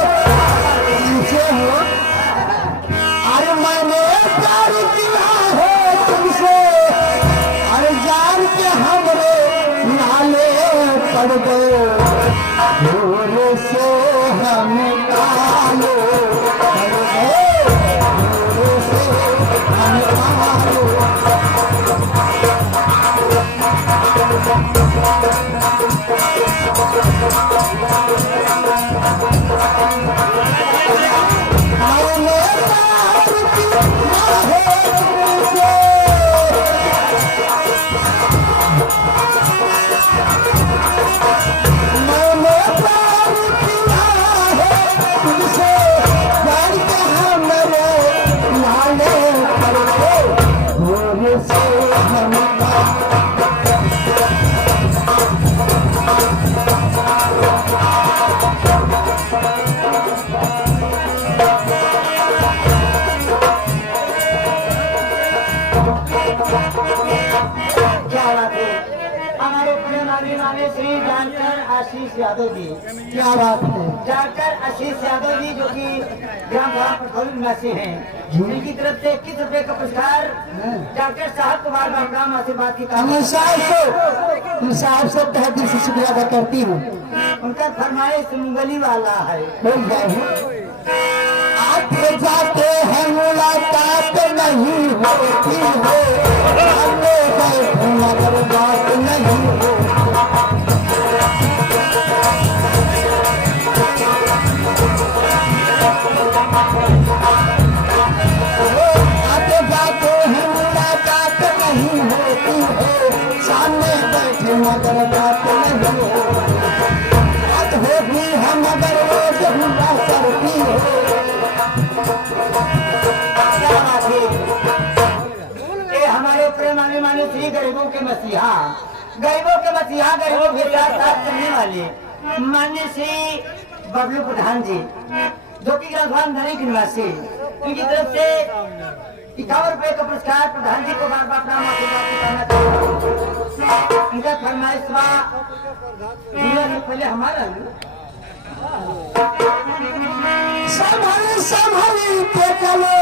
तुमसे हो। अरे मैंने प्यार किया है तुमसे, अरे जान के हमरे नाले पड़ गए, भोर से हम काले पड़ गए, भोर से हम काले। श्री डॉक्टर आशीष यादव जी, क्या बात है। डॉक्टर आशीष यादव जी जो कि ग्राम पटौली निवासी हैं, उनकी तरफ से 21 रुपए का पुरस्कार डॉक्टर साहब को बार बार प्रणाम आशीर्वाद की अमीर साहब से तहे दिल से शुक्रिया अदा करती हूँ। उनका फरमाइश मुंगली वाला है। बोल जाए आते जाते हैं मुलाकात नहीं होती है, आते बैठे मगर बात नहीं होती। आते जाते हैं मुलाकात नहीं होती है, सामने बैठे मगर बात नहीं होती। बात होती है मगर वो जहुआ करती है। ये हमारे प्रेमाभिमानी श्री गरीबों के मसीहा, गरीबों के मसीहा, गरीबों के साथ साथ चलने वाले मान्य श्री बबलू प्रधान जी जो कि ग्राम धनी के निवासी, उनकी तरफ से 51 रुपए का पुरस्कार प्रधान जी को बार बार प्रणाम आशीर्वाद करना चाहिए। उनका फरमाइश पहले हमारा संभल संभल के चलो